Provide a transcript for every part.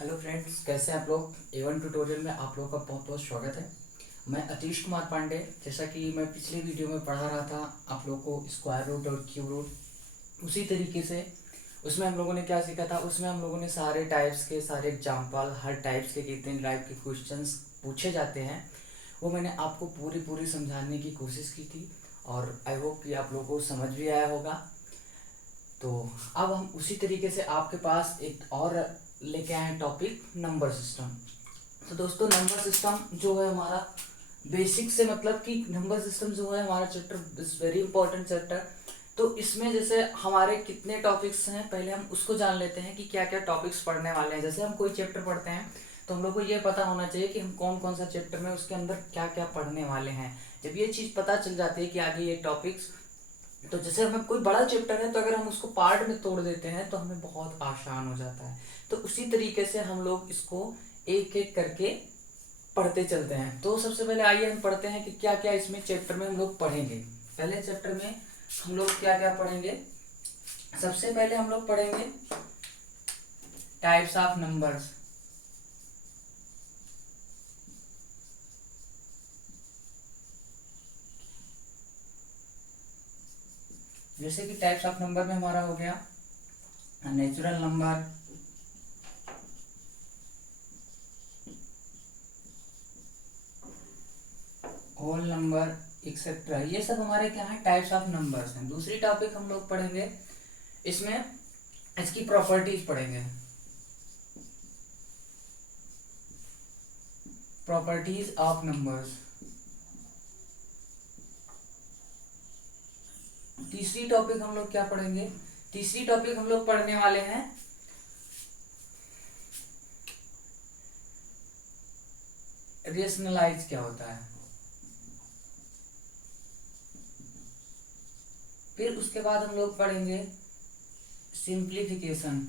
Hello friends, कैसे हैं आप लोग। एवन ट्यूटोरियल में आप लोगों का बहुत बहुत स्वागत है। मैं अतीश कुमार पांडे। जैसा कि मैं पिछले वीडियो में पढ़ा रहा था आप लोग को स्क्वायर रूट और क्यूब रूट, उसी तरीके से उसमें हम लोगों ने क्या सीखा था। उसमें हम लोगों ने सारे टाइप्स के सारे एग्जाम्पल, हर टाइप्स के कितने टाइप के क्वेश्चंस पूछे जाते हैं, वो मैंने आपको पूरी पूरी समझाने की कोशिश की थी और आई होप कि आप लोगों को समझ भी आया होगा। तो अब हम उसी तरीके से आपके पास एक और लेके आए टॉपिक, नंबर सिस्टम। तो दोस्तों, नंबर सिस्टम जो है हमारा बेसिक से, मतलब कि नंबर सिस्टम जो है हमारा chapter is very important chapter. तो इसमें जैसे हमारे कितने टॉपिक्स हैं, पहले हम उसको जान लेते हैं कि क्या क्या टॉपिक्स पढ़ने वाले हैं। जैसे हम कोई चैप्टर पढ़ते हैं तो हम लोग को ये पता होना चाहिए कि हम कौन कौन सा चैप्टर में उसके अंदर क्या क्या पढ़ने वाले हैं। जब ये चीज़ पता चल जाती है कि आगे ये टॉपिक्स, तो जैसे हमें कोई बड़ा चैप्टर है तो अगर हम उसको पार्ट में तोड़ देते हैं तो हमें बहुत आसान हो जाता है। तो उसी तरीके से हम लोग इसको एक एक करके पढ़ते चलते हैं। तो सबसे पहले आइए हम पढ़ते हैं कि क्या क्या इसमें चैप्टर में हम लोग पढ़ेंगे। पहले चैप्टर में हम लोग क्या क्या पढ़ेंगे। सबसे पहले हम लोग पढ़ेंगे टाइप्स ऑफ नंबर्स। जैसे कि टाइप्स ऑफ नंबर में हमारा हो गया natural number, whole number, etcetera. ये सब हमारे क्या है, टाइप्स ऑफ नंबर्स हैं। दूसरी टॉपिक हम लोग पढ़ेंगे इसमें, इसकी प्रॉपर्टीज पढ़ेंगे, प्रॉपर्टीज ऑफ नंबर्स। तीसरी टॉपिक हम लोग क्या पढ़ेंगे, तीसरी टॉपिक हम लोग पढ़ने वाले हैं रेशनलाइज क्या होता है। फिर उसके बाद हम लोग पढ़ेंगे सिंप्लीफिकेशन।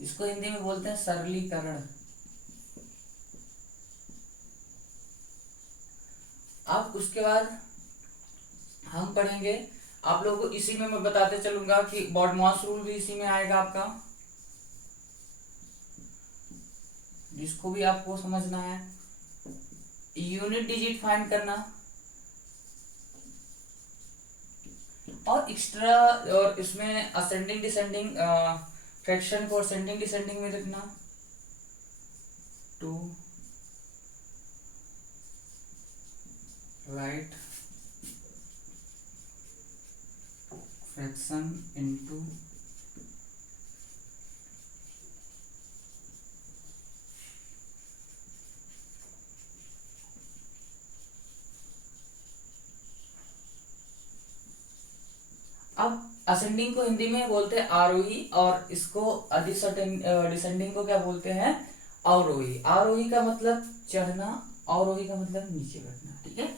इसको हिंदी में बोलते हैं सरलीकरण। अब उसके बाद हम पढ़ेंगे, आप लोगों को इसी में मैं बताते चलूंगा कि बॉडमॉस रूल भी इसी में आएगा आपका, जिसको भी आपको समझना है। यूनिट डिजिट फाइंड करना और एक्स्ट्रा, और इसमें असेंडिंग डिसेंडिंग फ्रैक्शन को असेंडिंग डिसेंडिंग में लिखना, टू राइट फ्रैक्शन इनटू अब असेंडिंग को हिंदी में बोलते हैं आरोही और इसको डिसेंडिंग को क्या बोलते हैं, अवरोही। आरोही का मतलब चढ़ना, अवरोही का मतलब नीचे बैठना। ठीक है।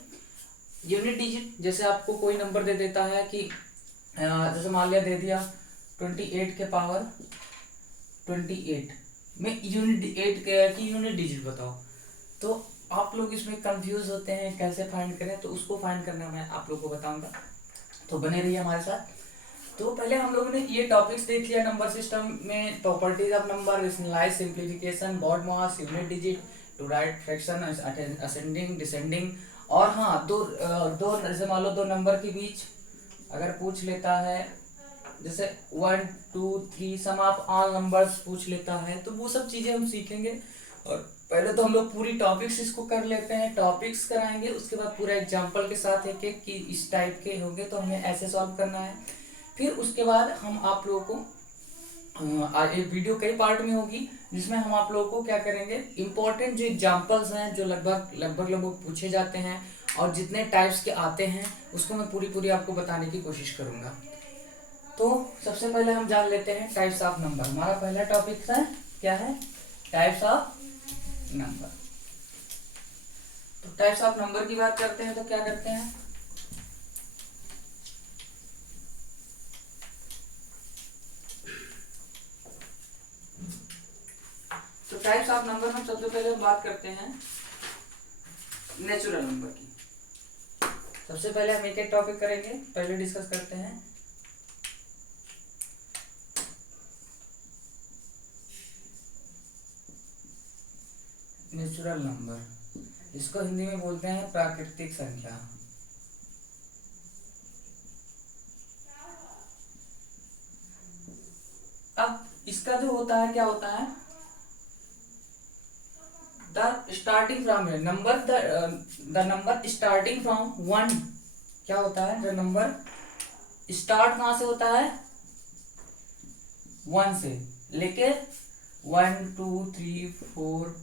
यूनिट डिजिट, जैसे आपको कोई नंबर दे देता है कि जैसे मान लिया दे दिया 28 के पावर 28 में यूनिट 8 की यूनिट डिजिट बताओ, तो आप लोग इसमें कंफ्यूज होते हैं कैसे फाइंड करें। तो उसको फाइंड करना मैं आप लोग को बताऊंगा, तो बने रहिए हमारे साथ। तो पहले हम लोगों ने ये टॉपिक्स देख लिया नंबर सिस्टम में, properties of number, rationalize, simplification, BODMAS, unit digit, to write fraction, ascending descending. और हाँ, दो जैसे मान लो दो नंबर के बीच अगर पूछ लेता है, जैसे 1 2 3 सम ऑफ ऑल नंबर्स पूछ लेता है, तो वो सब चीजें हम सीखेंगे। और पहले तो हम लोग पूरी टॉपिक्स इसको कर लेते हैं, टॉपिक्स कराएंगे, उसके बाद पूरा एग्जांपल के साथ एक एक कि इस टाइप के होंगे तो हमें ऐसे सॉल्व करना है। फिर उसके बाद हम आप लोगों को आज एक वीडियो कई पार्ट में होगी, जिसमें हम आप लोगों को क्या करेंगे, इंपॉर्टेंट जो एग्जांपल्स हैं जो लगभग पूछे जाते हैं और जितने टाइप्स के आते हैं उसको मैं पूरी पूरी आपको बताने की कोशिश करूंगा। तो सबसे पहले हम जान लेते हैं टाइप्स ऑफ नंबर। हमारा पहला टॉपिक है क्या है, टाइप्स ऑफ नंबर। तो टाइप्स ऑफ नंबर की बात करते हैं तो क्या करते हैं, तो टाइप्स ऑफ नंबर में सबसे पहले हम बात करते हैं नेचुरल नंबर की। सबसे पहले हम एक एक टॉपिक करेंगे, पहले डिस्कस करते हैं नेचुरल नंबर, इसको हिंदी में बोलते हैं प्राकृतिक संख्या। अब इसका जो होता है क्या होता है, the starting from number, the number starting from 1, क्या होता है, द नंबर स्टार्ट कहां से होता है, 1 से लेके 1 2 3 4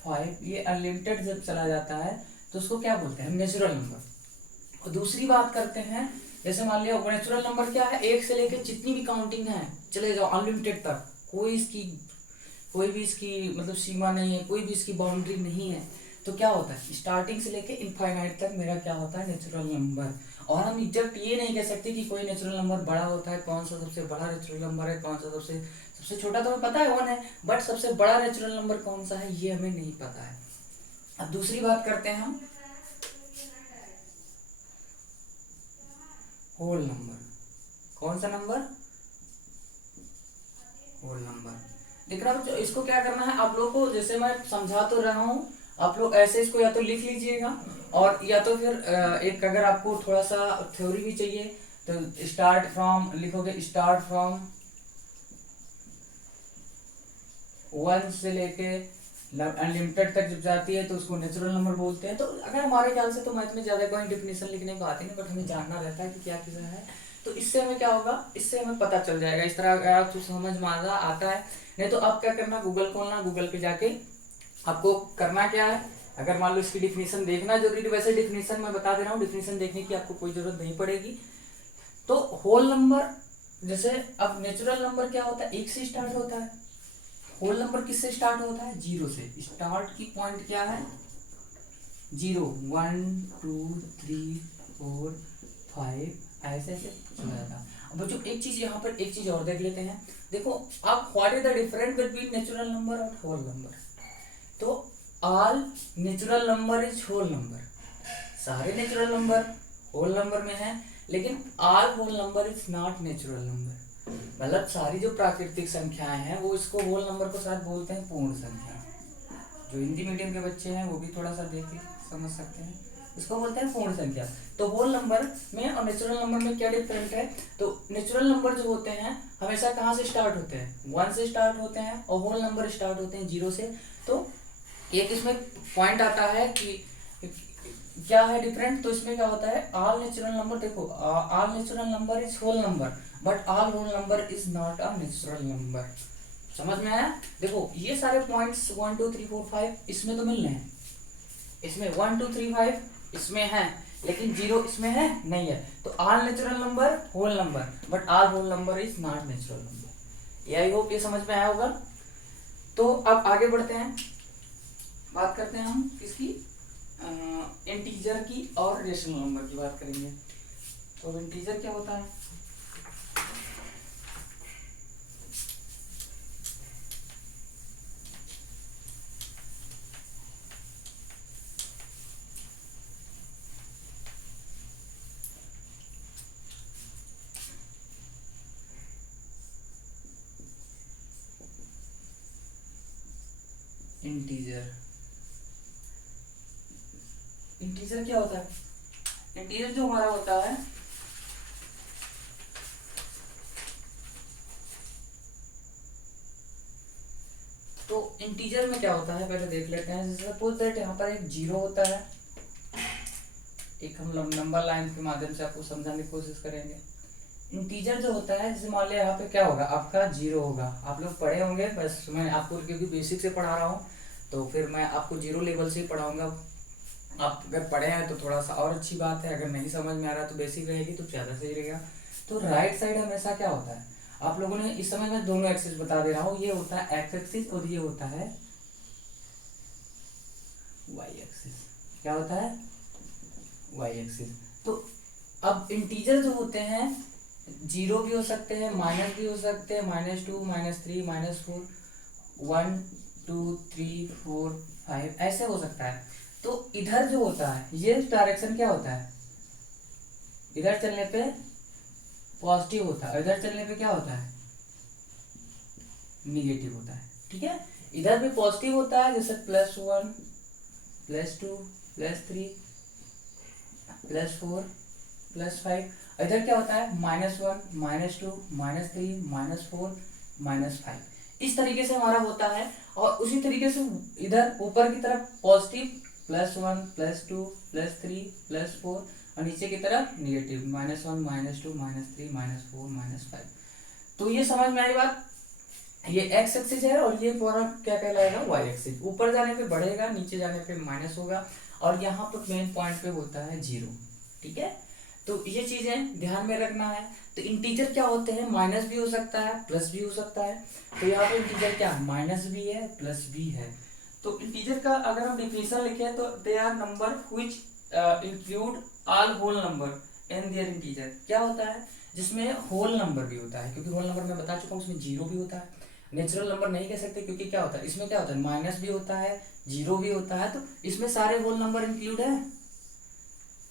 5, ये अनलिमिटेड जब चला जाता है तो उसको क्या बोलते हैं, नेचुरल नंबर। और दूसरी बात करते हैं, जैसे मान लिया नेचुरल नंबर क्या है, 1 से लेके जितनी भी काउंटिंग है चले जाओ अनलिमिटेड तक, कोई भी इसकी मतलब सीमा नहीं है, कोई भी इसकी बाउंड्री नहीं है, तो क्या होता है, स्टार्टिंग से लेके इनफाइनाइट तक मेरा क्या होता है, नेचुरल नंबर। और हम एग्जैक्ट ये नहीं कह सकते कि कोई नेचुरल नंबर बड़ा होता है, कौन सा सबसे बड़ा नेचुरल नंबर है, कौन सा सबसे सबसे छोटा, तो हमें पता है 1 है, बट सबसे बड़ा नेचुरल नंबर कौन सा है ये हमें नहीं पता है। अब दूसरी बात करते हैं हम होल नंबर। कौन सा नंबर, होल नंबर। देख रहा बच्चों, इसको क्या करना है आप लोगों को, जैसे मैं समझा तो रहा हूँ, आप लोग ऐसे इसको या तो लिख लीजिएगा, और या तो फिर एक अगर आपको थोड़ा सा थ्योरी भी चाहिए तो स्टार्ट फ्रॉम लिखोगे, स्टार्ट फ्रॉम 1 से लेके अनलिमिटेड तक जब जाती है तो उसको नेचुरल नंबर बोलते हैं। तो अगर हमारे ख्याल से तो मैथ में ज्यादा कोई डिफिनेशन लिखने को आती नहीं, बट हमें जानना रहता है कि क्या किया है, तो इससे हमें क्या होगा, इससे हमें पता चल जाएगा। इस तरह अगर आपको समझ में आता है, नहीं तो आप क्या करना, गूगल खोलना, गूगल पे जाके आपको करना क्या है, अगर मान लो इसकी डिफिनेशन देखना जरूरी, वैसे डिफिनेशन मैं बता दे रहा हूँ, डिफिनेशन देखने की आपको कोई जरूरत नहीं पड़ेगी। तो होल नंबर, जैसे अब नेचुरल नंबर क्या होता है, 1 से स्टार्ट होता है, होल नंबर किससे स्टार्ट होता है, 0 से। स्टार्ट की पॉइंट क्या है, 0, 1 2 3 4 5, ऐसे ऐसे चला जाता है। अब बच्चों एक चीज यहाँ पर, एक चीज और देख लेते हैं। देखो आप, what is the difference between natural number और होल नंबर। तो all natural number is whole number, सारे नेचुरल नंबर होल नंबर में है, लेकिन all whole number is not natural number. मतलब सारी जो प्राकृतिक संख्याएं हैं वो इसको होल नंबर को साथ बोलते हैं पूर्ण संख्या। जो हिंदी मीडियम के बच्चे हैं वो भी थोड़ा सा देख के समझ सकते हैं, इसको बोलते हैं पूर्ण संख्या। तो होल नंबर में और नेचुरल नंबर में क्या डिफरेंट है, तो नेचुरल नंबर जो होते हैं हमेशा कहाँ से स्टार्ट होते हैं, 1 से स्टार्ट होते हैं, और होल नंबर स्टार्ट होते हैं 0 से। तो एक इसमें पॉइंट आता है कि क्या है डिफरेंट, तो इसमें क्या होता है, ऑल नेचुरल नंबर, देखो all natural number is whole number, but all whole number is not a natural number. समझ में आया। देखो ये सारे पॉइंट्स 1 2 3 4 5 इसमें तो मिल रहे हैं, इसमें 1 2 3 5 इसमें है, लेकिन 0 इसमें है नहीं है। तो all natural number whole number, but all whole number is not natural number. ये आई होप ये समझ में आया होगा। तो अब आगे बढ़ते हैं, बात करते हैं हम किसकी, इंटीजर की और रेशनल नंबर की बात करेंगे। तो इंटीजर क्या होता है, इंटीजर, इंटीजर क्या होता है, इंटीजर जो हमारा होता है, तो इंटीजर में क्या होता है पहले देख लेते हैं। जैसे सपोज दैट यहाँ पर एक 0 होता है, एक हम नंबर लाइन के माध्यम से आपको समझाने की कोशिश करेंगे। इंटीजर जो होता है, जैसे मान लिया यहाँ पे क्या होगा, आपका 0 होगा, आप लोग पढ़े होंगे, बस मैं आपको क्योंकि बेसिक से पढ़ा रहा हूँ तो फिर मैं आपको 0 लेवल से ही पढ़ाऊंगा। आप अगर पढ़े हैं तो थोड़ा सा और अच्छी बात है, अगर नहीं समझ में आ रहा तो बेसिक रहेगी तो ज़्यादा सही रहेगा। तो राइट साइड हमेशा क्या होता है, आप लोगों ने इस समय मैं दोनों एक्सिस बता दे रहा हूँ, ये होता है एक्स एक्सिस और ये होता है वाई एक्सिस। क्या होता है, वाई एक्सिस। तो अब इंटीजर जो होते हैं 0 भी हो सकते हैं, माइनस भी हो सकते हैं, -2 -3 -4 1 2 3 4 5 ऐसे हो सकता है। तो इधर जो होता है ये डायरेक्शन क्या होता है, इधर चलने पे पॉजिटिव होता है, इधर चलने पे क्या होता है, निगेटिव होता है। ठीक है, इधर भी पॉजिटिव होता है, जैसे +1 +2 +3 +4 +5। इधर क्या होता है, -1 -2 -3 -4 -5। इस तरीके से हमारा होता है। और उसी तरीके से इधर ऊपर की तरफ पॉजिटिव +1 +2 +3 +4 और नीचे की तरफ निगेटिव -1 -2 -3 -4 -5। तो ये समझ में आई बात। ये एक्स एक्सिस है और ये पूरा क्या कहलाएगा, वाई एक्सिस। ऊपर जाने पे बढ़ेगा, नीचे जाने पे माइनस होगा, और यहाँ पर मेन पॉइंट पे होता है 0। ठीक है, तो ये चीजें ध्यान में रखना है। तो इंटीजर क्या होते हैं, माइनस भी हो सकता है प्लस भी हो सकता है। तो यहाँ पे इंटीजर क्या माइनस भी है प्लस भी है। तो इंटीजर का अगर हम डिफिनेशन लिखें तो they are number which include all whole number and their integer. क्या होता है, जिसमें होल नंबर भी होता है, क्योंकि होल नंबर मैं बता चुका हूँ उसमें 0 भी होता है। नेचुरल नंबर नहीं कह सकते, क्योंकि क्या होता है इसमें, क्या होता है माइनस भी होता है 0 भी होता है। तो इसमें सारे होल नंबर इंक्लूड है,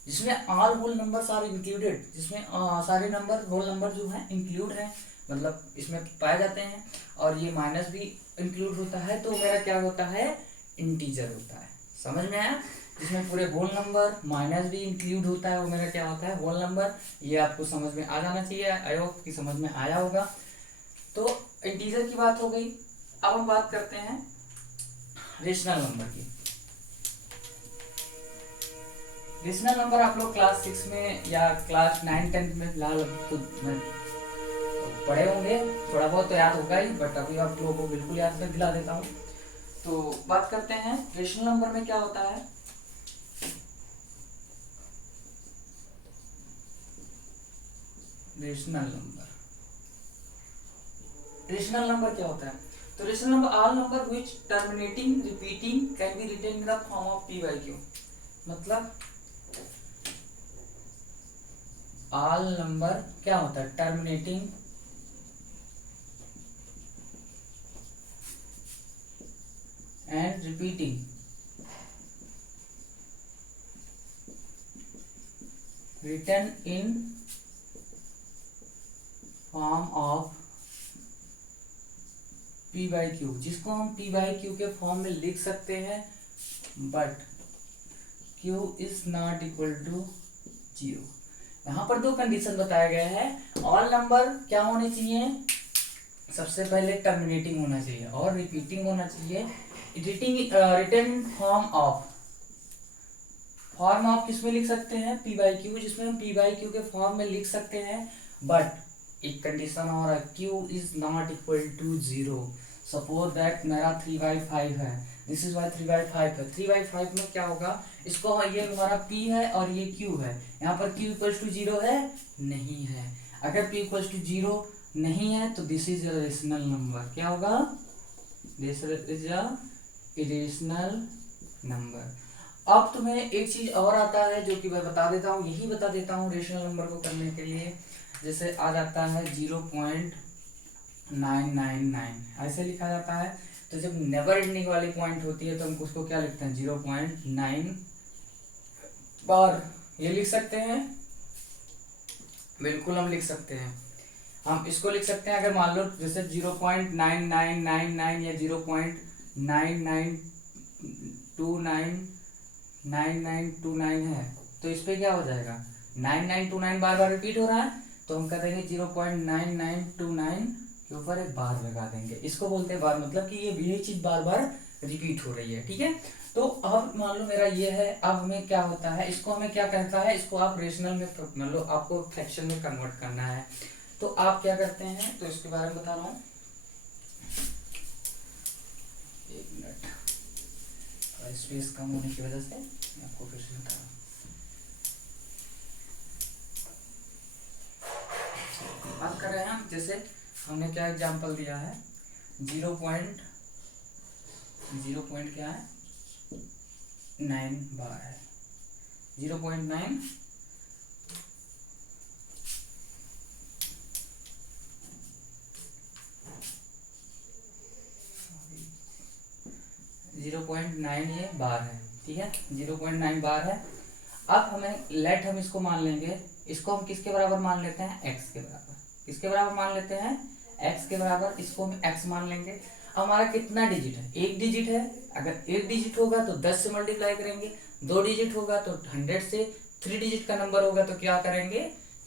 जिसमें all whole number are included, जिसमें सारे नंबर होल नंबर जो है इंक्लूड है, मतलब इसमें पाए जाते हैं। और ये माइनस भी इंक्लूड होता है, तो मेरा क्या होता है, इंटीजर होता है। समझ में आया, जिसमें पूरे होल नंबर माइनस भी इंक्लूड होता है, वो मेरा क्या होता है, होल नंबर। ये आपको समझ में आ जाना चाहिए, आई होप कि समझ में आया होगा। तो इंटीजर की बात हो गई। अब हम बात करते हैं रेशनल नंबर की। रेशनल नंबर आप लोग क्लास 6 में या क्लास 9 10 में फिलहाल तो पढ़े होंगे, थोड़ा बहुत तो याद होगा ही, बट अभी आप लोगों को बिल्कुल याद में दिला देता हूँ। तो बात करते हैं रेशनल नंबर में क्या होता है। रेशनल नंबर क्या होता है, तो rational number all number which terminating repeating can be written in the form of p by q। मतलब ऑल नंबर क्या होता है, terminating and repeating written in form of p by q, जिसको हम p by q के form में लिख सकते हैं, but q is not equal to 0। यहाँ पर दो कंडीशन बताए गए हैं। ऑल नंबर क्या होने चाहिए, सबसे पहले टर्मिनेटिंग होना चाहिए और रिपीटिंग होना चाहिए। रिटन फॉर्म ऑफ किसमें लिख सकते हैं, p by q, जिसमें हम p by q के फॉर्म में लिख सकते हैं, बट एक कंडीशन और है, q is not equal to 0। Suppose that मेरा 3/5 है, दिस इज वाई 3/5 है। 3/5 में क्या होगा, इसको ये हमारा p है और ये q है, यहाँ पर q इक्वल्स टू 0 है, नहीं है। अगर p इक्वल्स टू 0 नहीं है तो this is a rational number. क्या होगा, this is a irrational number. अब तुम्हें एक चीज और आता है जो कि मैं बता देता हूँ, यही बता देता हूँ रेशनल नंबर को करने के लिए। जैसे आ जाता है 0.999, ऐसे लिखा जाता है। तो जब नेवर एंडिंग वाली पॉइंट होती है तो हम उसको क्या लिखते हैं, 0.9 बार। ये लिख सकते हैं, बिल्कुल हम लिख सकते हैं। हम इसको लिख सकते हैं, अगर मान लो जैसे 0.9999 या 0.9929 है, तो इस पे क्या हो जाएगा, 9929 बार बार रिपीट हो रहा है, तो हम कह देंगे 0.9929 के ऊपर एक बार लगा देंगे। इसको बोलते हैं बार, मतलब कि ये यही चीज बार बार रिपीट हो रही है। ठीक है, तो अब मान लो मेरा ये है, अब हमें क्या होता है, इसको हमें क्या कहता है, इसको आप रेशनल में मतलब आपको फ्रैक्शन में कन्वर्ट करना है। तो आप क्या करते हैं, तो इसके बारे में बता रहा हूँ, एक मिनट, स्पेस कम होने की वजह से मैं आपको फिर से बता रहा हूँ। बात कर रहे हैं हम, जैसे हमने क्या एग्जांपल दिया है, 0.0 क्या है, 9 बार है, 0.9 0.9 ये बार है। ठीक है, 0.9 बार है। अब हमें हम इसको मान लेंगे, इसको हम किसके बराबर मान लेते हैं, x के बराबर। किसके बराबर मान लेते हैं, x के बराबर, इसको हम x मान लेंगे। हमारा कितना डिजिट है, एक डिजिट है। अगर एक डिजिट होगा तो 10 से मल्टीप्लाई करेंगे, 2 डिजिट होगा तो 100 से, 3 डिजिट का नंबर होगा तो क्या करेंगे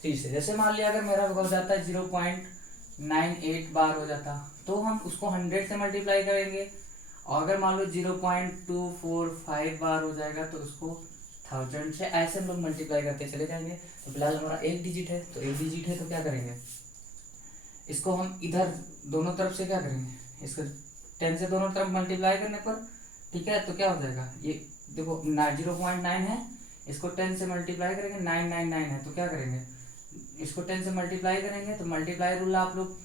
3 से। जैसे मान लिया अगर मेरा हो जाता है 0.98 बार हो जाता, तो हम उसको 100 से मल्टीप्लाई करेंगे। और अगर मान लो 0.245 बार हो जाएगा तो उसको 1000 से, ऐसे हम लोग मल्टीप्लाई करते चले जाएंगे। तो फिलहाल हमारा एक डिजिट है, तो एक डिजिट है तो क्या करेंगे, इसको हम इधर दोनों तरफ से क्या करेंगे, इसको 10 से दोनों तरफ मल्टीप्लाई करने पर, ठीक है, तो क्या हो जाएगा, ये देखो 0.9 है, इसको 10 से मल्टीप्लाई करेंगे, 999 है, तो क्या करेंगे, इसको 10 से मल्टीप्लाई करेंगे। तो मल्टीप्लाई रूल आप लोग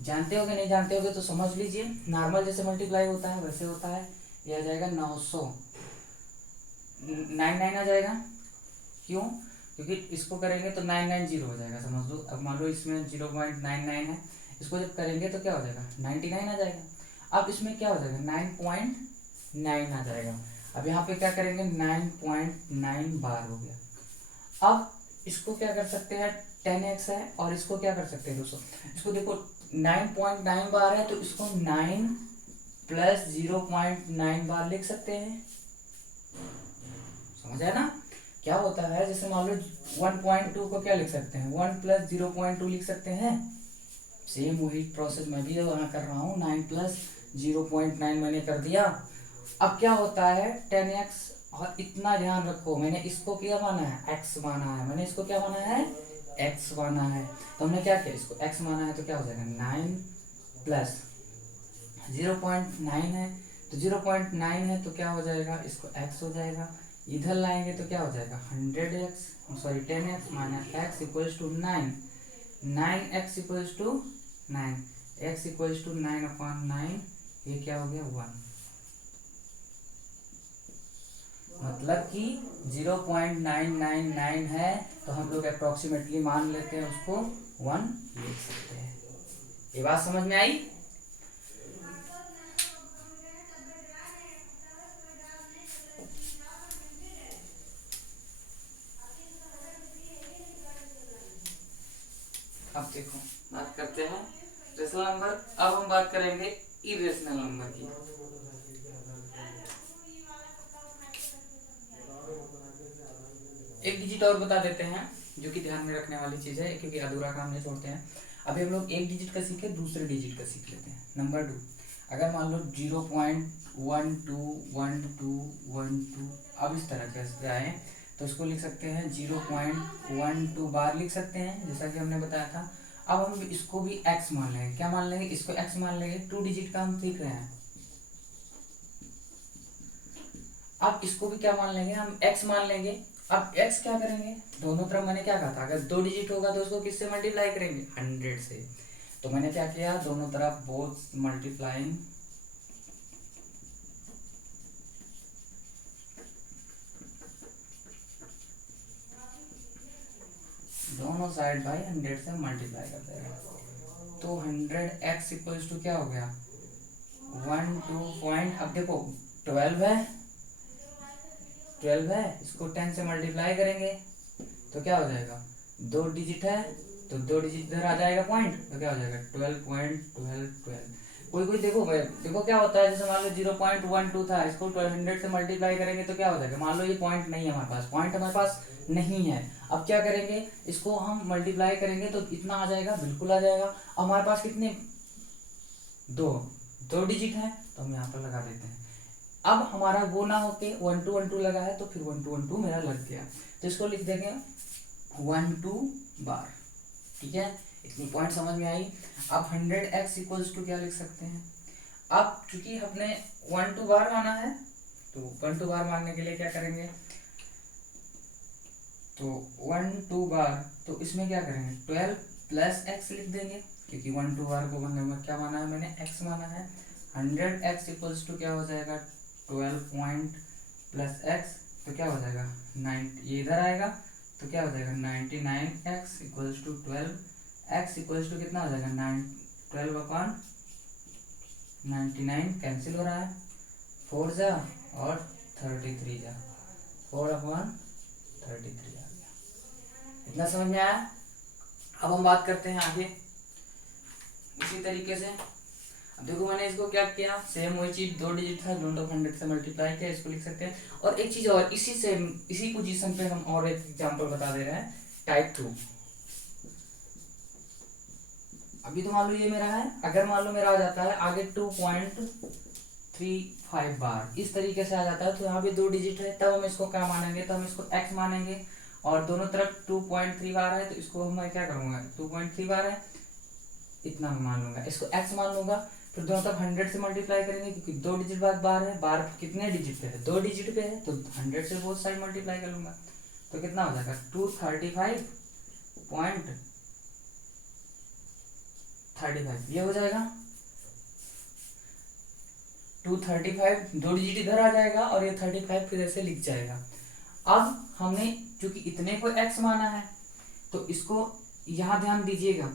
जानते होगे, नहीं जानते होगे तो समझ लीजिए। नॉर्मल जैसे मल्टीप्लाई होता है वैसे होता है। ये आ जाएगा 999 आ जाएगा। क्यों, क्योंकि इसको करेंगे तो 990 हो जाएगा, समझ लो। अब मान लो इसमें 0.99 है, इसको जब करेंगे तो क्या हो जाएगा 99 आ जाएगा। अब इसमें क्या हो जाएगा 9.9 आ जाएगा। अब यहाँ पे क्या करेंगे 9.9 बार हो गया। अब इसको क्या कर सकते हैं, 10x है, और इसको क्या कर सकते हैं दोस्तों, इसको देखो 9.9 बार है तो इसको 9 प्लस 0.9 बार लिख सकते हैं। समझ आया ना क्या होता है। जैसे मान लो 1.2 को क्या लिख सकते हैं, 1 प्लस 0.2 लिख सकते हैं। सेम वही प्रोसेस मैं भी वहां कर रहा हूँ, 9 प्लस 0.9 मैंने कर दिया। अब क्या होता है 10x, और इतना ध्यान रखो, मैंने इसको क्या माना है x माना है, मैंने इसको क्या माना है x माना है। तो हमने क्या किया, इसको x माना है तो क्या हो जाएगा 9 प्लस 0.9 है, तो 0.9 है तो क्या हो जाएगा, इसको x हो जाएगा। इधर लाएंगे तो क्या हो जाएगा 10x minus x equals to 9, 9x equals to 9, x equals to 9/9, ये क्या हो गया 1। मतलब कि 0.999 है तो हम लोग अप्रोक्सीमेटली मान लेते हैं उसको 1 लिख सकते हैं। ये बात समझ में आई। अब देखो बात करते हैं रेशनल नंबर। अब हम बात करेंगे इरेशनल नंबर की। एक डिजिट और बता देते हैं जो कि ध्यान में रखने वाली चीज है, क्योंकि अधूरा काम नहीं छोड़ते हैं। अभी हम लोग एक डिजिट का सीखे, दूसरे डिजिट का सीख लेते हैं। नंबर 2, अगर मान लो 0.121212, अब इस तरह के आए तो इसको लिख सकते हैं 0.12 बार लिख सकते हैं, जैसा कि हमने बताया था। अब हम इसको भी x मान लेंगे। क्या मान लेंगे, इसको x मान लेंगे, 2 डिजिट का हम सीख रहे हैं। अब इसको भी क्या मान लेंगे, हम x मान लेंगे। अब x क्या करेंगे, दोनों तरफ मैंने क्या कहा था, अगर 2 डिजिट होगा तो उसको किससे मल्टीप्लाई करेंगे 100 से। तो मैंने क्या किया, दोनों तरफ बोथ मल्टीप्लाइंग, दोनों साइड बाई 100 से मल्टीप्लाई कर देगा। तो 100x इक्वल्स टू क्या हो गया 12 पॉइंट, अब देखो 12 है, इसको 10 से मल्टीप्लाई करेंगे तो क्या हो जाएगा, 2 डिजिट है तो 2 डिजिट इधर आ जाएगा पॉइंट, तो क्या हो जाएगा 12.1212। कोई देखो देखो क्या होता है, जैसे मान लो 0.12 था, इसको 100 से मल्टीप्लाई करेंगे तो क्या हो जाएगा, मान लो ये पॉइंट नहीं है हमारे पास, पॉइंट हमारे पास नहीं है। अब क्या करेंगे, इसको हम मल्टीप्लाई करेंगे तो इतना आ जाएगा, बिल्कुल आ जाएगा। अब हमारे पास कितने, दो डिजिट है तो हम यहाँ पर लगा देते हैं। अब हमारा वो ना होके 1212 लगा है तो फिर 1212 मेरा लग गया, तो इसको लिख देंगे 12 बार। ठीक है, इतनी पॉइंट समझ में आई। अब 100x इक्वल्स टू क्या लिख सकते हैं, अब चूंकि हमने 12 बार माना है तो 12 बार मानने के लिए क्या करेंगे, तो 12 बार, तो इसमें क्या करेंगे 12 प्लस x लिख देंगे, क्योंकि 12 बार को मैंने क्या माना है, मैंने x माना है। 100x इक्वल्स टू क्या हो जाएगा 12 पॉइंट प्लस x, तो क्या हो जाएगा 9, ये इधर आएगा तो क्या हो जाएगा 99x equals to 12, x equals to कितना हो जाएगा 12/99 कैंसिल हो रहा है, 4 जा और 33 जा, 4/33 आ गया। इतना समझ में आया। अब हम बात करते हैं आगे इसी तरीके से। अब देखो मैंने इसको क्या किया, सेम वही चीज, 2 डिजिट था, रूट ऑफ 100 से मल्टीप्लाई किया, इसको लिख सकते हैं। और एक चीज और, इसी पोजीशन पे हम और एक एग्जांपल बता दे रहे हैं, टाइप 2। अभी तो मान लो ये मेरा है, अगर मान लो मेरा आ जाता है आगे 2.35 बार, इस तरीके से आ जाता है, तो यहाँ भी 2 डिजिट है, तब हम इसको क्या मानेंगे, तो हम इसको x मानेंगे। और दोनों तरफ 2.3 बार है, तो इसको मैं क्या करूंगा, 2.3 बार है इतना मान लूंगा, इसको x मान लूंगा। फिर दोनों तरफ 100 से मल्टीप्लाई करेंगे, क्योंकि 2 डिजिट बाद बार है, बार कितने डिजिट पे है, 2 डिजिट पे है, तो 100 से बोथ साइड मल्टीप्लाई कर लूंगा। तो कितना हो जाएगा, 235.35 ये हो जाएगा 235, 2 डिजिट इधर आ जाएगा और ये 35 फिर ऐसे लिख जाएगा। अब हमने चूंकि इतने को x माना है, तो इसको यहाँ ध्यान दीजिएगा,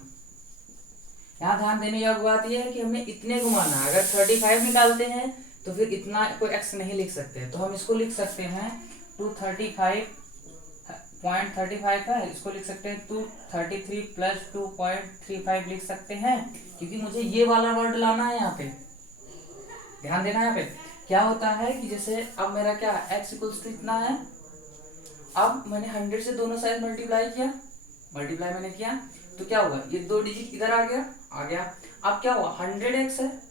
यहाँ ध्यान देने की बात यह है कि हमने इतने को माना है। अगर 35 निकालते हैं तो फिर इतना कोई x नहीं लिख सकते, तो हम इसको लिख सकते हैं 235.35 है, इसको लिख सकते हैं 233 प्लस 2.35 लिख सकते हैं, क्योंकि मुझे ये वाला वर्ड लाना है। यहाँ पे ध्यान देना, यहाँ पे क्या होता है कि जैसे अब मेरा क्या है, x इक्वल्स टू इतना है, अब मैंने 100 से दोनों साइड मल्टीप्लाई मैंने किया, तो क्या हुआ, ये 2 डिजिट इधर आ गया। अब क्या हुआ, 100x है,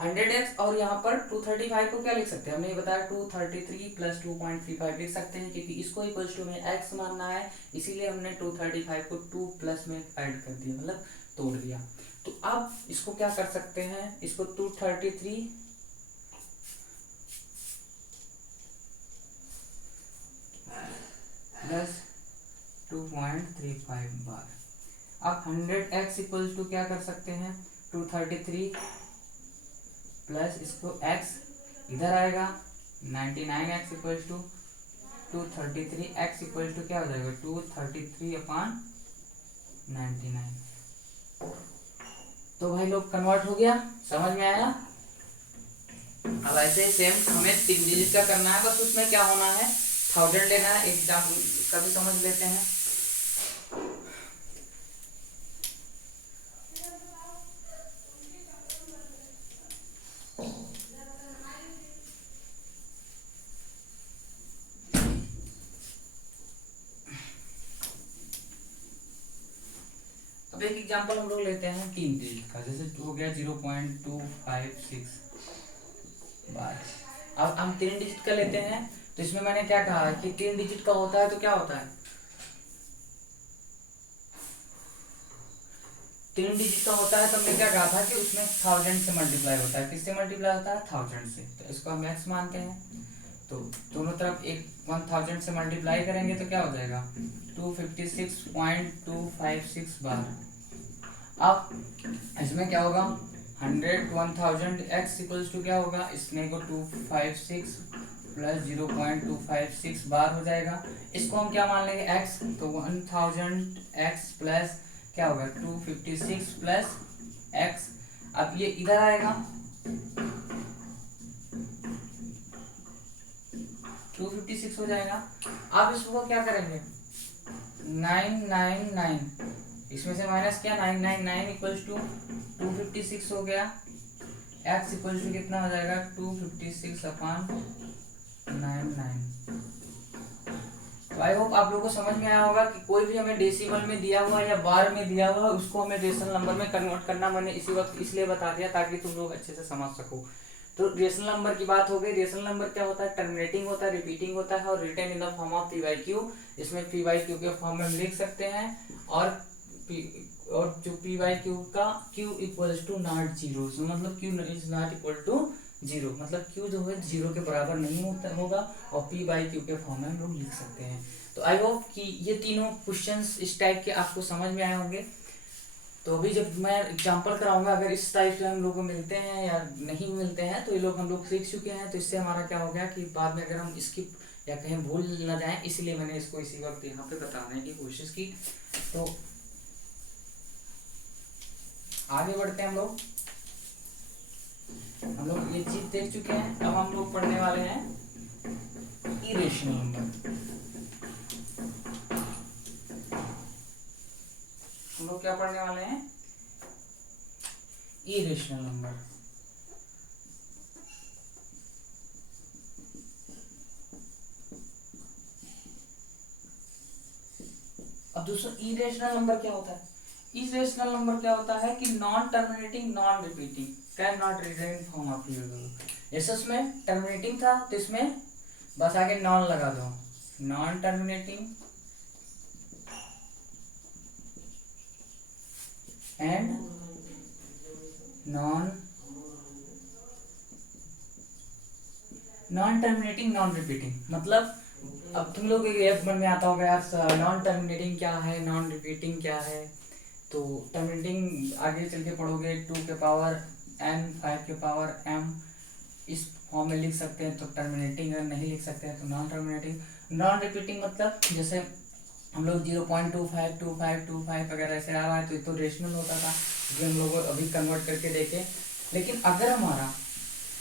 100x, और यहाँ पर 235 को क्या लिख सकते हैं, हमने ये बताया 233 प्लस 2.35 लिख सकते हैं, क्योंकि इसको इक्वल्स टू में x मानना है, इसीलिए हमने 235 को 2 प्लस में ऐड कर दिया, मतलब तोड़ दिया। तो अब इसको क्या कर सकते हैं, इसको 233 प्लस 2.35 बार। अब 100x इक्वल्स टू क्या कर सकते हैं, 233 प्लस इसको x इधर आएगा, 99x equals to 233, x equals to क्या हो जाएगा, 233/99। तो भाई लोग कन्वर्ट हो गया, समझ में आया। अब ऐसे ही सेम हमें 3 डिजिट का करना है, बस उसमें क्या होना है, 1000 लेना है, एग्जाम्पल कभी समझ लेते हैं। अब एक एग्जांपल हम लोग लेते हैं 3 डिजिट का, जैसे हो गया 0.256 बार। अब हम 3 डिजिट का लेते हैं, तो इसमें मैंने क्या कहा कि 3 डिजिट का होता है, तो क्या होता है, 3 डिजिट का होता है, तो हमने क्या कहा था कि उसमें 1000 से मल्टीप्लाई होता है, किससे मल्टीप्लाई होता है, 1000 से, तो इसको हम x मानते हैं। तो दोनों तरफ एक 1000 से मल्टीप्लाई करेंगे, तो क्या हो जाएगा, 256.256 बार। अब इसमें क्या होगा, 100 1000 x इक्वल्स टू क्या होगा, इसमें को 256 प्लस 0.256 बार हो जाएगा। इसको हम क्या मान लेंगे, x, तो 1000x प्लस क्या होगा, 256 प्लस x। अब ये इधर आएगा, 256 हो जाएगा। अब इसको क्या करेंगे, 999, इसमें से माइनस किया, 999 इक्वल्स टू 256 हो गया, x इक्वल्स टू कितना हो जाएगा, 256/99। तो आई होप आप लोगों को समझ में आया होगा कि कोई भी हमें डेसिमल में दिया हुआ या बार में दिया हुआ, उसको हमें रेशनल नंबर में कन्वर्ट करना मैंने इसी वक्त इसलिए बता दिया ताकि तुम लोग अच्छे से समझ सको। तो रेशनल नंबर की बात हो गई। रेशनल नंबर क्या होता है, टर्मिनेटिंग होता है, रिपीटिंग होता है और written in the form of P by Q. इसमें पी बाई क्यू के फॉर्म में हम लिख सकते हैं, और जो पी बाई क्यू का Q equals to not zero, मतलब Q is not equal to zero, मतलब क्यू जो है जीरो के बराबर नहीं होगा, और पी बाई क्यू के फॉर्म में हम लोग लिख सकते हैं। तो आई होप कि ये तीनों क्वेश्चंस इस टाइप के आपको समझ में आए होंगे। तो अभी जब मैं एग्जांपल कराऊंगा, अगर इस टाइप से हम लोग को मिलते हैं या नहीं मिलते हैं, तो ये लोग हम लोग सीख चुके हैं। तो इससे हमारा क्या हो गया कि बाद में अगर हम स्किप या कहीं भूल ना जाएं, इसलिए मैंने इसको इसी वक्त यहाँ पे बताने की कोशिश की। तो आगे बढ़ते हैं हम लोग ये चीज देख चुके हैं। अब हम लोग पढ़ने वाले हैं इरेशनल नंबर। हम लोग क्या पढ़ने वाले हैं, इरेशनल नंबर। अब दोस्तों इरेशनल नंबर क्या होता है? इरेशनल नंबर क्या होता है कि non terminating non repeating can not written form of जैसे उसमें टर्मिनेटिंग था तो इसमें बस आगे नॉन लगा दो, non terminating and non non terminating non repeating. मतलब अब तुम लोग ये मन में आता होगा यार नॉन टर्मिनेटिंग क्या है, नॉन रिपीटिंग क्या है। तो टर्मिनेटिंग आगे चल के पढ़ोगे 2 के पावर n 5 के पावर m इस फॉर्म में लिख सकते हैं। तो टर्मिनेटिंग अगर नहीं लिख सकते हैं तो नॉन टर्मिनेटिंग। नॉन रिपीटिंग मतलब जैसे हम लोग 0.25 25 25 अगर ऐसे आ रहा है तो ये तो रेशनल होता था, जो हम लोग अभी कन्वर्ट करके देखे। लेकिन अगर हमारा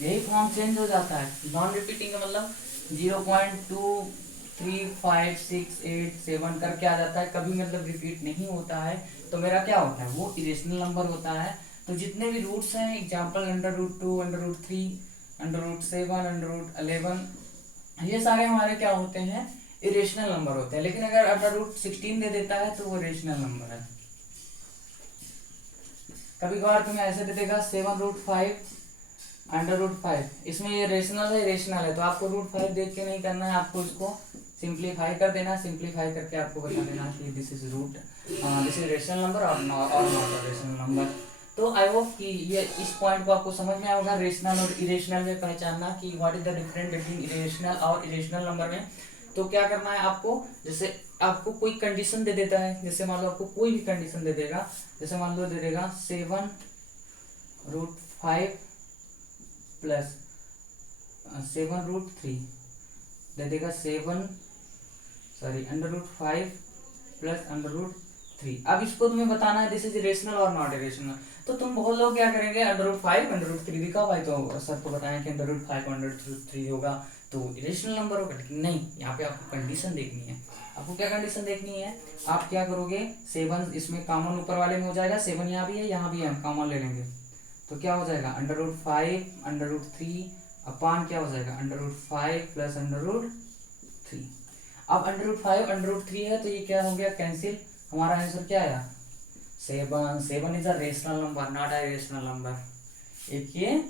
यही फॉर्म चेंज हो जाता है, नॉन रिपीटिंग का मतलब 0.235687 करके आ जाता है, कभी मतलब रिपीट नहीं होता है, तो मेरा क्या होता है, वो इरेशनल नंबर होता है। तो जितने भी रूट्स हैं एग्जाम्पल √2 √3 √7 √11 ये सारे हमारे क्या होते हैं, इरेशनल नंबर होते हैं। लेकिन अगर √16 दे देता है तो वो रेशनल नंबर है। कभी कभार तुम्हें ऐसे दे देगा 7√5 √5, इसमें ये रेशनल है, रेशनल है, तो आपको √5 देख के नहीं करना है, आपको इसको सिंप्लीफाई कर देना। सिंप्लीफाई करके आपको बता देना कि दिस इज रेशनल नंबर और नॉट रेशनल नंबर। तो आई होप कि ये इस पॉइंट को आपको समझ में आएगा, रेशनल और इरेशनल में पहचानना कि what is the difference between irrational और इरेशनल नंबर में। तो क्या करना है आपको, जैसे आपको कोई कंडीशन दे देता है, जैसे मान लो आपको कोई भी कंडीशन दे देगा, जैसे मान लो दे देगा 7√5 प्लस 7√3 दे देगा √5 प्लस √3। अब इसको तुम्हें बताना है दिस इज रेशनल और नॉट रेशनल। तो तुम बहुत लोग क्या करेंगे, √5 √3 दिखा भाई, तो सबको बताएं कि √5 √3 होगा तो इरेशनल नंबर होगा। लेकिन नहीं, यहाँ पे आपको कंडीशन देखनी है। आपको क्या कंडीशन देखनी है, आप क्या करोगे, 7 इसमें कॉमन ऊपर वाले में हो जाएगा, 7 यहाँ भी है यहाँ भी है, हम कॉमन ले लेंगे तो क्या हो जाएगा √5 √3 अपान क्या हो जाएगा √5 प्लस √3। अब √5 √3 है तो ये क्या हो गया कैंसिल, हमारा आंसर क्या आया 7। 7 is a rational number not a rational number. एक ये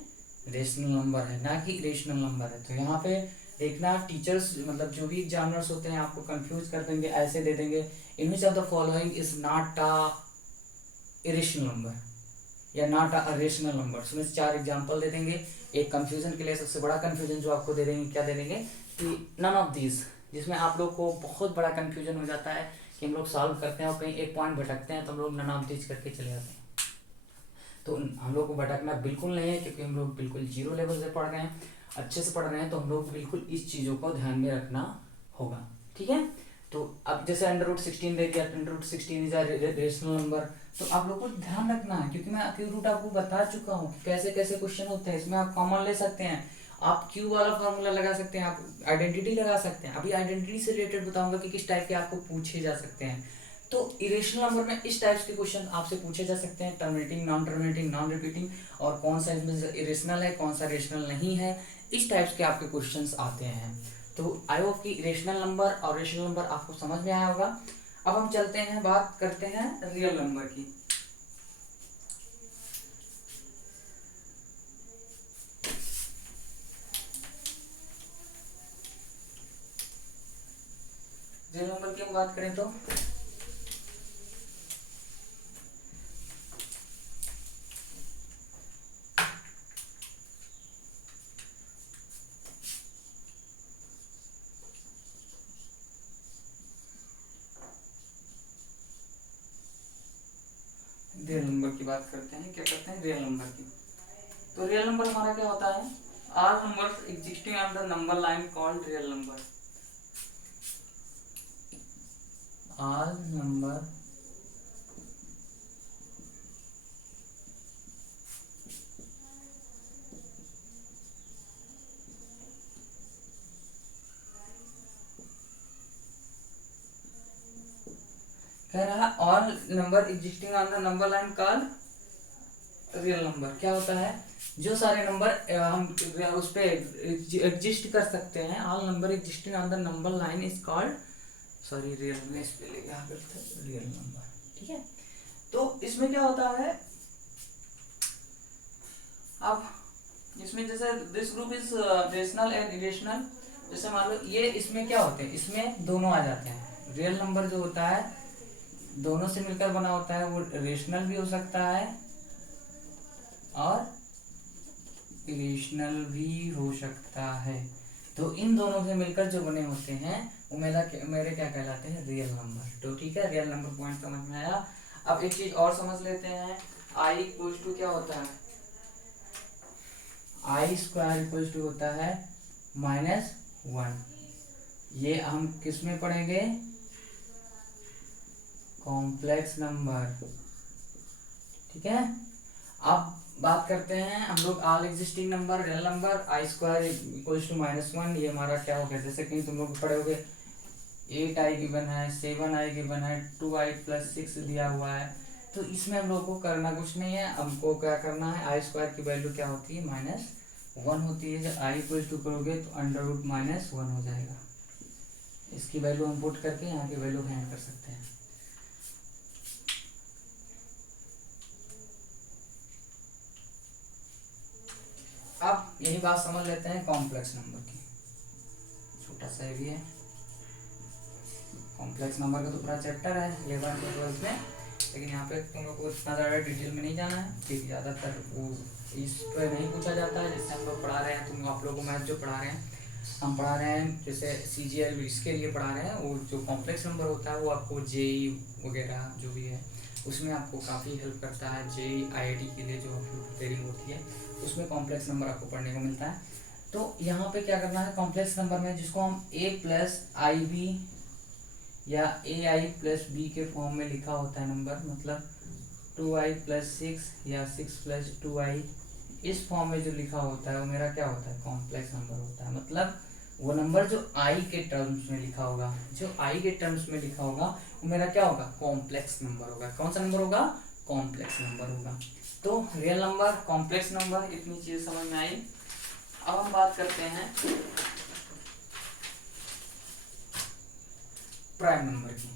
रेशनल नंबर है ना कि रेशनल नंबर है। तो यहाँ पे देखना टीचर्स मतलब जो भी एग्जामिनर्स होते हैं आपको कंफ्यूज कर देंगे, ऐसे दे देंगे in which of the following is not a irrational number या नॉट अ रेशनल नंबर। उसमें 4 एग्जाम्पल दे देंगे। एक कंफ्यूजन के लिए सबसे बड़ा कंफ्यूजन जो आपको दे देंगे, क्या दे देंगे कि नन ऑफ दीज, जिसमें आप लोग को बहुत बड़ा कंफ्यूजन हो जाता है कि हम लोग सॉल्व करते हैं और कहीं एक पॉइंट भटकते हैं तो हम लोग नन ऑफ दीज करके चले जाते हैं। तो हम लोग को भटकना बिल्कुल नहीं है, क्योंकि हम लोग बिल्कुल जीरो लेवल से पढ़ रहे हैं, अच्छे से पढ़ रहे हैं, तो हम लोग बिल्कुल इस चीज़ों को ध्यान में रखना होगा। ठीक है, तो अब जैसे √16 दे दिया, √16 इज रेशनल नंबर, तो आप लोग को ध्यान रखना है, क्योंकि मैं क्यू रूट आपको बता चुका हूँ कैसे कैसे क्वेश्चन होते हैं। इसमें आप कॉमन ले सकते हैं, आप क्यू वाला फॉर्मूला लगा सकते हैं, आप आइडेंटिटी लगा सकते हैं। अभी आइडेंटिटी से रिलेटेड बताऊंगा कि किस टाइप के आपको पूछे जा सकते हैं। तो इरेशनल नंबर में इस टाइप्स के क्वेश्चन आपसे पूछे जा सकते हैं, टर्मिनेटिंग नॉन रिपीटिंग, और कौन सा इसमें इरेशनल है कौन सा रेशनल नहीं है, इस टाइप्स के आपके क्वेश्चंस आते हैं। तो आई होप कि रेशनल नंबर और रेशनल नंबर आपको समझ में आया होगा। अब हम चलते हैं, बात करते हैं रियल नंबर की। रियल नंबर की हम बात करें तो रियल नंबर की बात करते हैं, क्या करते हैं रियल नंबर की। तो रियल नंबर हमारा क्या होता है, are numbers existing on the number line called real number. Are number कह रहा all number existing on the number line called real number क्या होता है, जो सारे नंबर हम उस पे एग्जिस्ट कर सकते हैं, all number existing on the number line is called, sorry real में इस पे यहाँ पे रियल नंबर। ठीक है, तो इसमें क्या होता है, अब इसमें जैसे this group is rational and irrational, जैसे मान लो ये इसमें क्या होते हैं, इसमें दोनों आ जाते हैं। रियल नंबर जो होता है दोनों से मिलकर बना होता है, वो रेशनल भी हो सकता है और इरेशनल भी हो सकता है। तो इन दोनों से मिलकर जो बने होते हैं वो मेरे क्या कहलाते हैं, रियल नंबर। तो ठीक है, रियल नंबर पॉइंट समझ में आया। अब एक चीज और समझ लेते हैं, आई इक्वल टू क्या होता है, आई स्क्वायर इक्वल टू होता है -1। ये हम किस में पढ़ेंगे, कॉम्प्लेक्स नंबर। ठीक है, अब बात करते हैं हम लोग all existing number, real number, i square equal to -1। ये हमारा क्या हो गया, जैसे कि तुम लोग पढ़े होगे 8i गिवन है, 7i गिवन है, 2i + 6 दिया हुआ है। तो इसमें हम लोग को करना कुछ नहीं है, हमको क्या करना है, आई स्क्वायर की वैल्यू क्या होती है, -1 होती है। जब आई इक्वल टू करोगे तो √-1 हो जाएगा। इसकी वैल्यू हम पुट करके यहाँ की वैल्यू फाइंड कर सकते हैं। अब यही बात समझ लेते हैं कॉम्प्लेक्स नंबर की, छोटा सा भी है। कॉम्प्लेक्स नंबर का तो पूरा चैप्टर है 11th और 12th में, लेकिन यहाँ पे तुम लोग को इतना ज़्यादा डिटेल में नहीं जाना है, क्योंकि ज़्यादातर वो इस पर नहीं पूछा जाता है। जैसे हम लोग पढ़ा रहे हैं, तुम आप लोगों को मैथ जो पढ़ा रहे हैं, हम पढ़ा रहे हैं जैसे CGL इसके लिए पढ़ा रहे हैं, वो जो कॉम्प्लेक्स नंबर होता है वो आपको JEE वगैरह जो भी है उसमें आपको काफ़ी हेल्प करता है। JEE IIT के लिए जो प्रिपेयरिंग होती है उसमें कॉम्प्लेक्स नंबर आपको पढ़ने को मिलता है। तो यहाँ पे क्या करना है, कॉम्प्लेक्स नंबर में जिसको हम A+IB या AI+B के फॉर्म में लिखा होता है नंबर, मतलब 2i+6 या 6+2i, इस फॉर्म में जो लिखा होता है वो मेरा क्या होता है, कॉम्प्लेक्स नंबर होता है। मतलब वो नंबर जो i के टर्म्स में लिखा होगा, जो i के टर्म्स में लिखा होगा वो मेरा क्या होगा, कॉम्प्लेक्स नंबर होगा। कौन सा नंबर होगा, कॉम्प्लेक्स नंबर होगा। तो रियल नंबर, कॉम्प्लेक्स नंबर, इतनी चीज समझ में आई। अब हम बात करते हैं प्राइम नंबर की।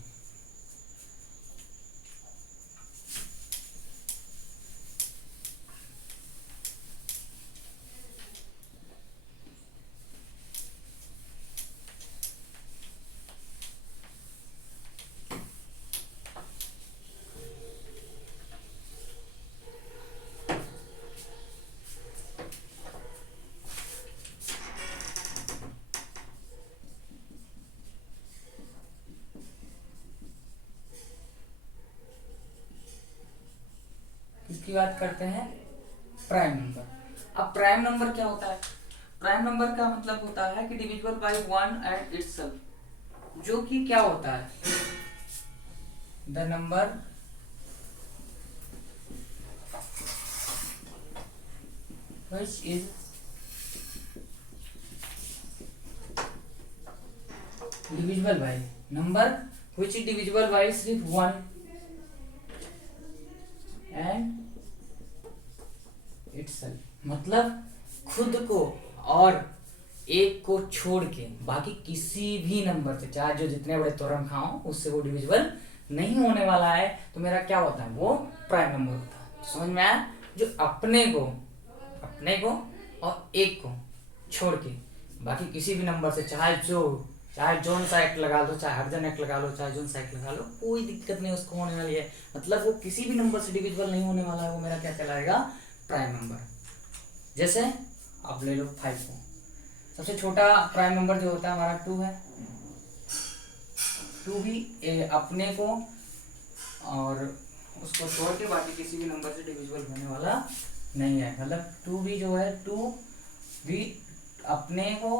इसकी बात करते हैं प्राइम नंबर। अब प्राइम नंबर क्या होता है, प्राइम नंबर का मतलब होता है कि डिविजिबल बाय 1 एंड इटसेल्फ, जो कि क्या होता है, the number which is divisible by, number which is divisible by सिर्फ 1 एंड इटसेल्फ, मतलब खुद को और एक को छोड़ के बाकी किसी भी नंबर से, चाहे जो जितने बड़े तोरम खाओ, उससे वो डिविजिबल नहीं होने वाला है। तो मेरा क्या होता है, वो प्राइम नंबर होता है। तो समझ में आया, जो अपने को और एक को छोड़ के बाकी किसी भी नंबर से, चाहे जोन सा एक लगा लो, चाहे हरजन एक लगा लो, चाहे जोन सा एक लगा लो, कोई दिक्कत नहीं उसको होने वाली है। मतलब वो किसी भी नंबर से डिविजिबल नहीं होने वाला है, वो मेरा क्या कहलाएगा, प्राइम नंबर। जैसे अब ले लो 5 को, सबसे छोटा प्राइम नंबर जो होता है हमारा 2 है। 2 भी अपने को और उसको छोड़ के बाकी किसी भी नंबर से डिविजिबल होने वाला नहीं है। मतलब 2 भी जो है, 2 भी अपने को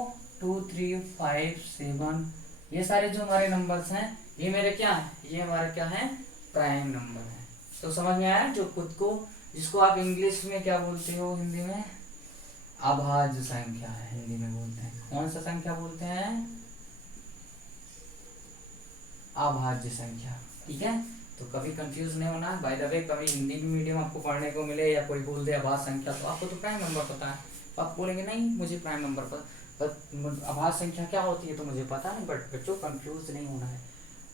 2, 3, 5, 7, ये सारे जो हमारे नंबर्स हैं ये मेरे क्या है, ये हमारे क्या है, प्राइम नंबर है। तो समझ में आया, जो खुद को, जिसको आप इंग्लिश में क्या बोलते हो, हिंदी में अभाज्य संख्या है, हिंदी में बोलते हैं। कौन सा संख्या बोलते हैं, अभाज्य संख्या। ठीक है, तो कभी कंफ्यूज नहीं होना है। बाय द वे कभी हिंदी भी मीडियम आपको पढ़ने को मिले या कोई बोल दे आभास संख्या, तो आपको तो प्राइम नंबर पता है, तो आप बोलेंगे नहीं मुझे प्राइम नंबर पर आभास संख्या क्या होती है तो मुझे पता नहीं। बट बच्चों कंफ्यूज नहीं होना है।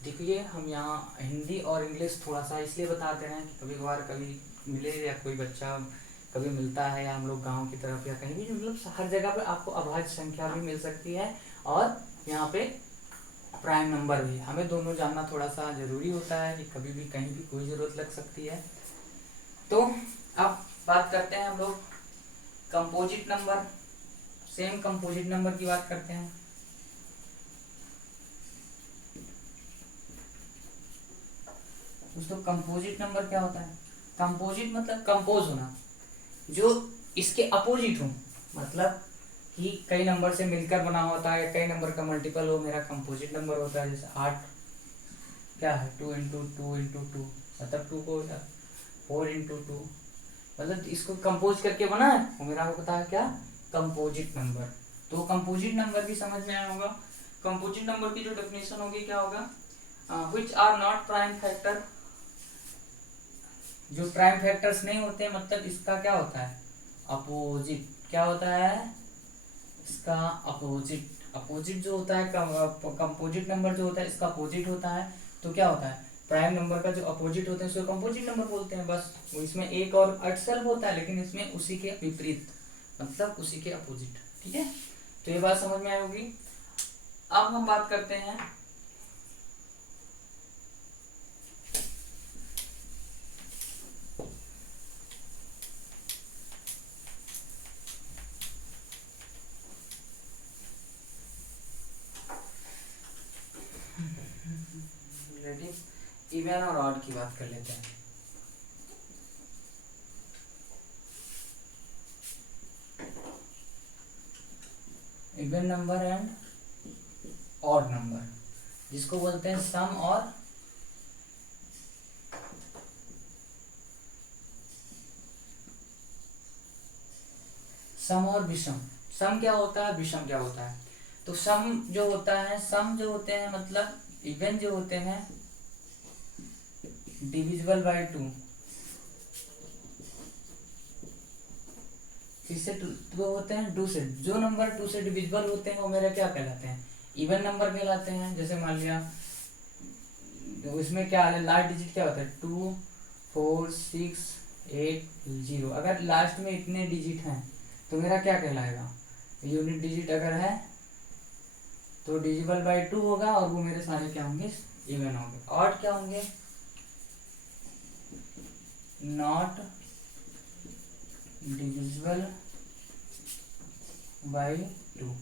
देखिए हम यहाँ हिंदी और इंग्लिश थोड़ा सा इसलिए बताते हैं कि कभी कभार कभी मिले या कोई बच्चा कभी मिलता है, या हम लोग गांव की तरफ या कहीं भी, मतलब हर जगह पे आपको अभाज्य संख्या भी मिल सकती है और यहाँ पे प्राइम नंबर भी। हमें दोनों जानना थोड़ा सा जरूरी होता है कि कभी भी कहीं भी कोई जरूरत लग सकती है। तो अब बात करते हैं हम लोग composite number. Same composite number की बात करते हैं। दोस्तों कंपोजिट नंबर क्या होता है? कंपोजिट मतलब कंपोज होना, जो इसके अपोजिट हो, मतलब कि कई नंबर से मिलकर बना होता है, कई नंबर का मल्टीपल हो, मेरा कंपोजिट नंबर होता है। जैसे 8 क्या है, 2 इंटू 2 इंटू 2, मतलब 2 को 4 इंटू 2, मतलब इसको कंपोज करके बना है, वो मेरा होता है क्या, कंपोजिट नंबर। तो कंपोजिट नंबर भी समझ में आया होगा। कंपोजिट नंबर की जो डेफिनेशन होगी क्या होगा, which are not prime factor, जो प्राइम फैक्टर्स नहीं होते, मतलब इसका क्या होता है, अपोजिट। क्या होता है इसका अपोजिट। अपोजिट जो होता है कंपोजिट नंबर जो होता है इसका अपोजिट होता है। तो क्या होता है, प्राइम नंबर का जो अपोजिट होते हैं उसको कंपोजिट नंबर बोलते हैं। बस वो इसमें एक और अटसल होता है, लेकिन इसमें उसी के विपरीत, मतलब उसी के अपोजिट। ठीक है, तो ये बात समझ में आई होगी। अब हम बात करते हैं रिलेटिव इवन और ऑड की बात कर लेते हैं। Even number and odd number, जिसको बोलते हैं सम और विषम। सम क्या होता है, विषम क्या होता है? तो सम जो होता है, सम जो होते हैं मतलब इवन जो होते हैं डिविजिबल बाय 2, इससे टू होते हैं, 2 से जो नंबर 2 से डिविजिबल होते हैं वो मेरे क्या कहलाते हैं, इवन नंबर कहलाते हैं। जैसे मान लिया इसमें क्या है, लास्ट डिजिट क्या होता है, 2 4 6 8 0। अगर लास्ट में इतने डिजिट हैं तो मेरा क्या कहलाएगा, यूनिट डिजिट अगर है तो डिविजिबल बाय 2 होगा, और वो मेरे सारे क्या होंगे, इवन होंगे। ऑड क्या होंगे, नॉट डिविजिबल बाय 2।